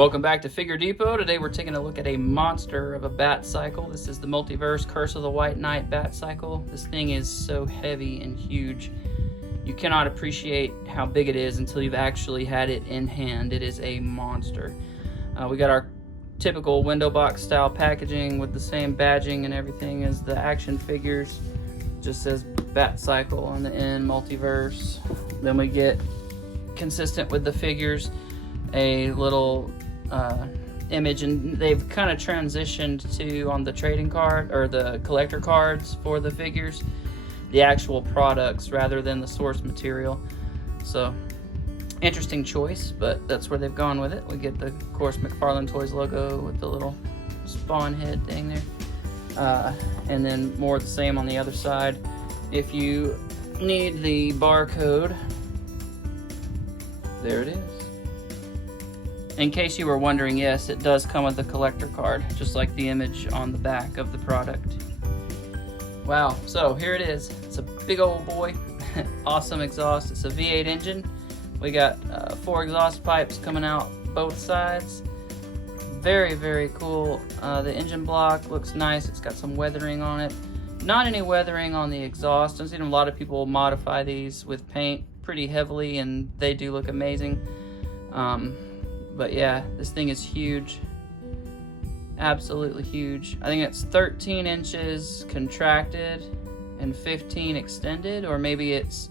Welcome back to Figure Depot. Today we're taking a look at a monster of a BATCYCLE. This is the Multiverse Curse of the White Knight BATCYCLE. This thing is so heavy and huge. You cannot appreciate how big it is until you've actually had it in hand. It is a monster. We got our typical window box style packaging with the same badging and everything as the action figures. Just says BATCYCLE on the end, Multiverse. Then we get, consistent with the figures, a little image, and they've kind of transitioned to, on the trading card or the collector cards for the figures, the actual products rather than the source material. So interesting choice, but that's where they've gone with it. We get the, of course, McFarlane Toys logo with the little spawn head thing there, and then more of the same on the other side. If you need the barcode, there it is. In case you were wondering, yes, it does come with a collector card, just like the image on the back of the product. Wow, so here it is. It's a big old boy. Awesome exhaust. It's a V8 engine. We got 4 exhaust pipes coming out both sides. Very, very cool. The engine block looks nice. It's got some weathering on it. Not any weathering on the exhaust. I've seen a lot of people modify these with paint pretty heavily, and they do look amazing. But yeah, this thing is huge. Absolutely huge. I think it's 13 inches contracted and 15 extended, or maybe it's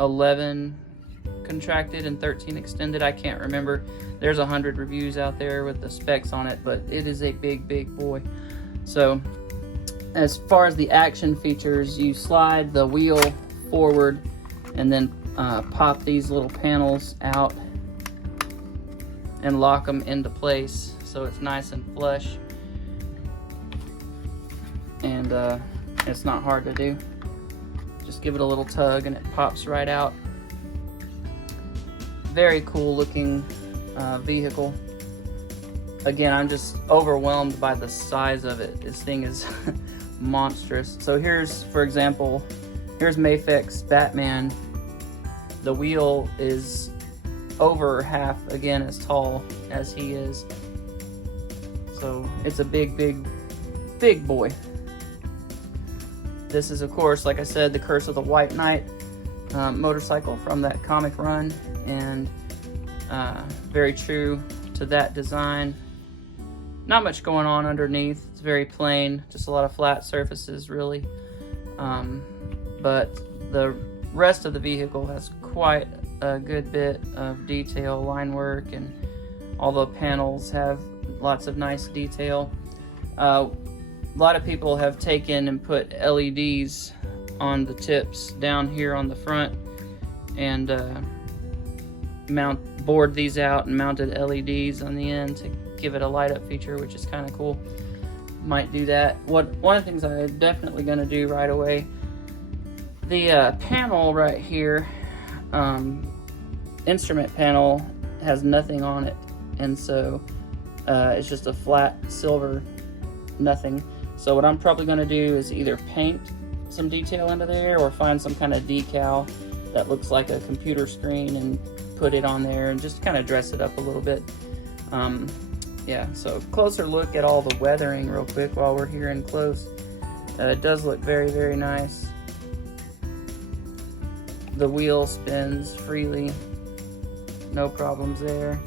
11 contracted and 13 extended. I can't remember. There's 100 reviews out there with the specs on it, but it is a big, big boy. So as far as the action features, you slide the wheel forward and then pop these little panels out and lock them into place so it's nice and flush, and it's not hard to do. Just give it a little tug and it pops right out. Very cool looking vehicle. Again, I'm just overwhelmed by the size of it. This thing is monstrous. So here's, for example, here's Mafek's Batman. The wheel is over half, again, as tall as he is. So it's a big, big, big boy. This is, of course, like I said, the Curse of the White Knight motorcycle from that comic run, and very true to that design. Not much going on underneath. It's very plain, just a lot of flat surfaces, really. But the rest of the vehicle has quite a good bit of detail, line work, and all the panels have lots of nice detail. A lot of people have taken and put LEDs on the tips down here on the front, and bored these out and mounted LEDs on the end to give it a light up feature, which is kind of cool. Might do that. One of the things I'm definitely going to do right away, the panel right here, instrument panel, has nothing on it, and so it's just a flat silver nothing. So what I'm probably going to do is either paint some detail into there or find some kind of decal that looks like a computer screen and put it on there and just kind of dress it up a little bit. Yeah, so closer look at all the weathering real quick while we're here in close. It does look very, very nice. The wheel spins freely, no problems there.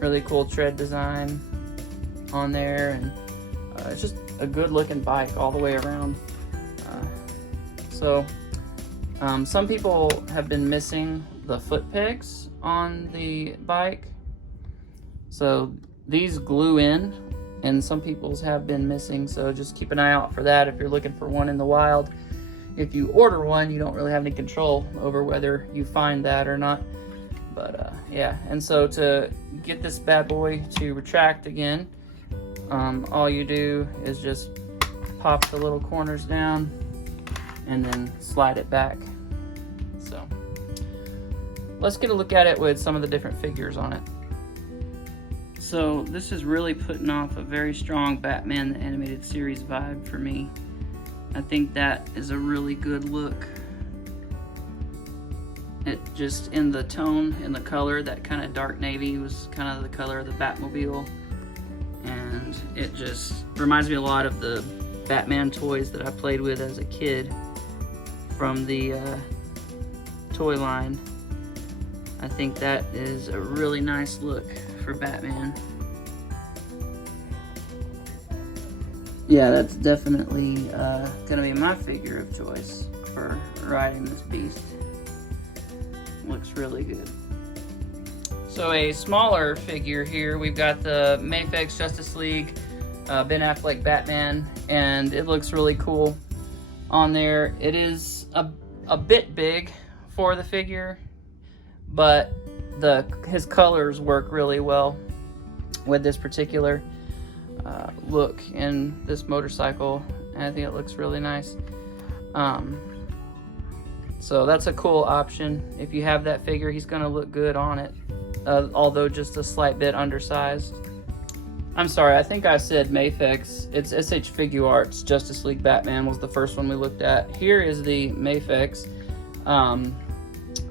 Really cool tread design on there, and it's just a good looking bike all the way around. Some people have been missing the foot pegs on the bike, so these glue in, and some people's have been missing, so just keep an eye out for that if you're looking for one in the wild. If you order one, you don't really have any control over whether you find that or not. But yeah, and so to get this bad boy to retract again, all you do is just pop the little corners down and then slide it back. So let's get a look at it with some of the different figures on it. So this is really putting off a very strong Batman the Animated Series vibe for me. I think that is a really good look. It just in the tone, in the color, that kind of dark navy was kind of the color of the Batmobile. And it just reminds me a lot of the Batman toys that I played with as a kid from the toy line. I think that is a really nice look for Batman. Yeah, that's definitely gonna be my figure of choice for riding this beast. Looks really good. So a smaller figure here, we've got the Mafex Justice League Ben Affleck Batman, and it looks really cool on there. It is a bit big for the figure, but his colors work really well with this particular look in this motorcycle, and I think it looks really nice. So that's a cool option. If you have that figure, he's gonna look good on it, although just a slight bit undersized. I'm sorry, I think I said Mafex. It's SH Figuarts Justice League Batman was the first one we looked at. Here is the Mafex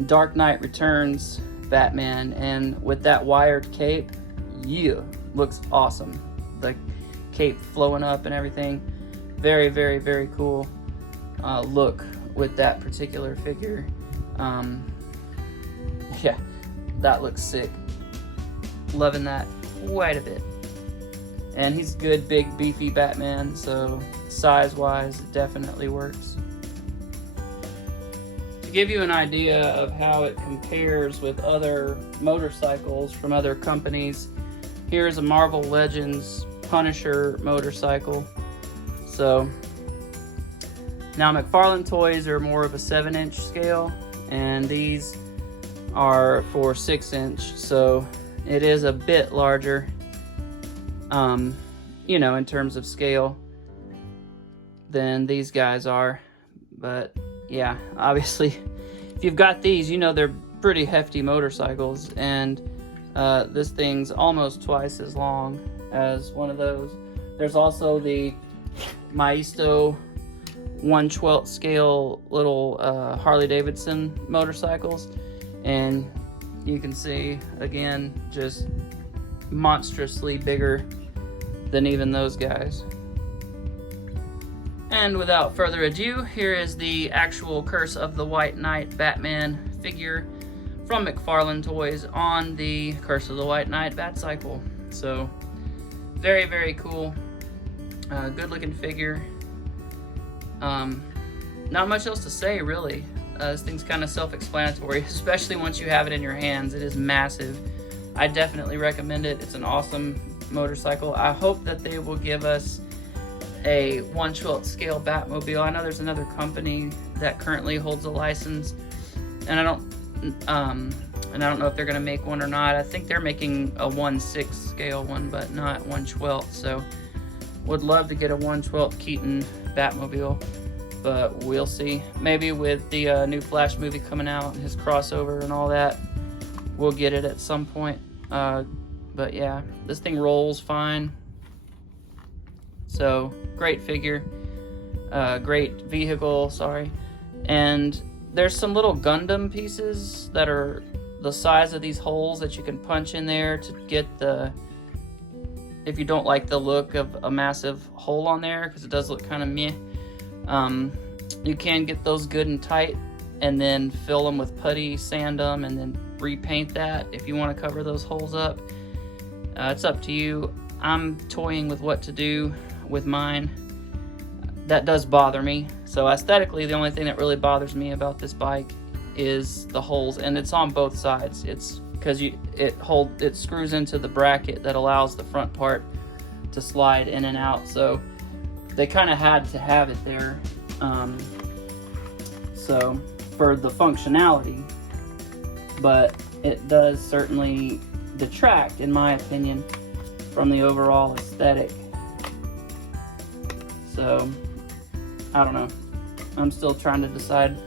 Dark Knight Returns Batman, and with that wired cape, yeah, looks awesome. The cape flowing up and everything. Very, very, very cool look with that particular figure. Yeah, that looks sick. Loving that quite a bit. And he's good, big, beefy Batman, so size-wise, it definitely works. To give you an idea of how it compares with other motorcycles from other companies, here's a Marvel Legends Punisher motorcycle. So now McFarlane toys are more of a 7-inch scale, and these are for 6-inch, so it is a bit larger, you know, in terms of scale than these guys are. But yeah, obviously, if you've got these, you know they're pretty hefty motorcycles, and this thing's almost twice as long as one of those. There's also the Maisto 1/12 scale little Harley Davidson motorcycles, and you can see again just monstrously bigger than even those guys. And without further ado, here is the actual Curse of the White Knight Batman figure from McFarlane Toys on the Curse of the White Knight BATCYCLE. So very, very cool. Good looking figure. Not much else to say, really. This thing's kind of self-explanatory, especially once you have it in your hands. It is massive. I definitely recommend it. It's an awesome motorcycle. I hope that they will give us a 1/12 scale Batmobile. I know there's another company that currently holds a license, and I don't know if they're gonna make one or not. I think they're making a 1/6 scale one, but not 1/12. So would love to get a 1/12 Keaton Batmobile, but we'll see. Maybe with the new Flash movie coming out, his crossover and all that, we'll get it at some point. But yeah, this thing rolls fine. So great figure, great vehicle, sorry. And there's some little Gundam pieces that are the size of these holes that you can punch in there to get the, if you don't like the look of a massive hole on there, because it does look kind of meh, you can get those good and tight and then fill them with putty, sand them, and then repaint that if you want to cover those holes up. It's up to you. I'm toying with what to do with mine. That does bother me. So aesthetically, the only thing that really bothers me about this bike is the holes, and it's on both sides. It's because it screws into the bracket that allows the front part to slide in and out. So they kind of had to have it there. So for the functionality, but it does certainly detract, in my opinion, from the overall aesthetic. So I don't know. I'm still trying to decide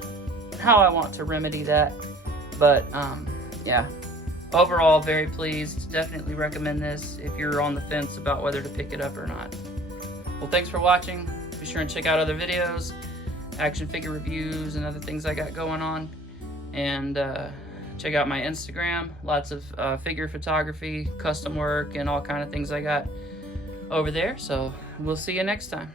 how I want to remedy that. But yeah, overall very pleased. Definitely recommend this if you're on the fence about whether to pick it up or not. Well, thanks for watching. Be sure and check out other videos, action figure reviews, and other things I got going on. and check out my Instagram. Lots of figure photography, custom work, and all kind of things I got over there. So we'll see you next time.